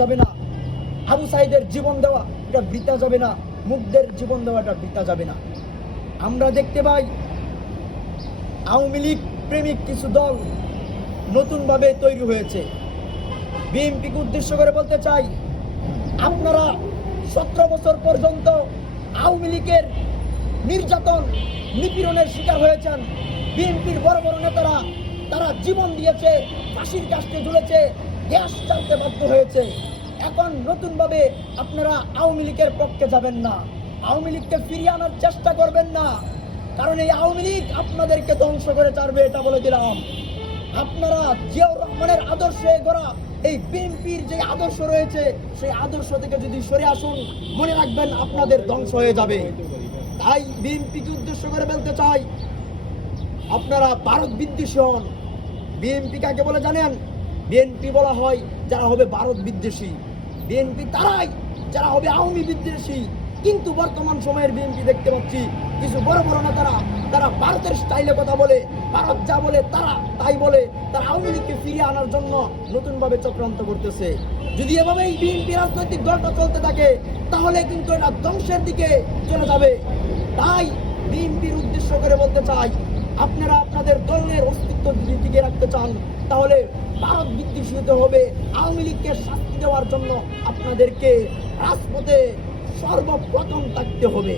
যাবে না, আবু সাইদের জীবন দেওয়া এটা বৃথা যাবে না, মুগ্ধের জীবন দেওয়াটা বৃথা যাবে না। আমরা দেখতে পাই আওয়ামী লীগ প্রেমিক কিছু দল নতুনভাবে তৈরি হয়েছে। বিএনপিকে উদ্দেশ্য করে বলতে চাই, আপনারা 17 বছর পর্যন্ত আওয়ামী লীগের নির্যাতন নিপীড়নের শিকার হয়েছেন। বিএনপির বড় বড় নেতারা তারা জীবন দিয়েছে, ফাঁসির কাস্টে ঝুলেছে, দেশ চালতে বাধ্য হয়েছে। এখন নতুনভাবে আপনারা আওয়ামী লীগের পক্ষে যাবেন না, আওয়ামী লীগকে ফিরিয়ে আনার চেষ্টা করবেন না, কারণ এই আওয়ামী লীগ আপনাদেরকে ধ্বংস করে ছাড়বে, এটা বলে দিলাম। আপনারা জিয়াউর রহমানের আদর্শে গড়া এই বিএনপির যে আদর্শ রয়েছে, সেই আদর্শ থেকে যদি সরে আসুন, মনে রাখবেন আপনাদের ধ্বংস হয়ে যাবে। তাই বিএনপিকে উদ্দেশ্য করে বলতে চাই, আপনারা ভারত বিদ্বেষী হন। বিএনপি কাকে বলে জানেন? বিএনপি বলা হয় যারা হবে ভারত বিদ্বেষী, বিএনপি তারাই যারা হবে আওয়ামী বিদ্বেষী। কিন্তু বর্তমান সময়ের বিএনপি দেখতে পাচ্ছি কিছু বড় বড় নেতারা তারা ভারতের স্টাইলে কথা বলে, ভারত যা বলে তারা তাই বলে, তারা আওয়ামী লীগকে ফিরিয়ে আনার জন্য নতুনভাবে চক্রান্ত করতেছে। যদি এভাবে এই বিএনপি রাজনৈতিক দলটা চলতে থাকে, তাহলে কিন্তু এটা ধ্বংসের দিকে চলে যাবে। তাই বিএনপির উদ্দেশ্য করে বলতে চাই, আপনারা আপনাদের দলের অস্তিত্ব যদি টিকে রাখতে চান, তাহলে ভারত বিদ্বেষী হতে হবে। আওয়ামী লীগকে শাস্তি দেওয়ার জন্য আপনাদেরকে রাজপথে সর্বপ্রথম থাকতে হবে।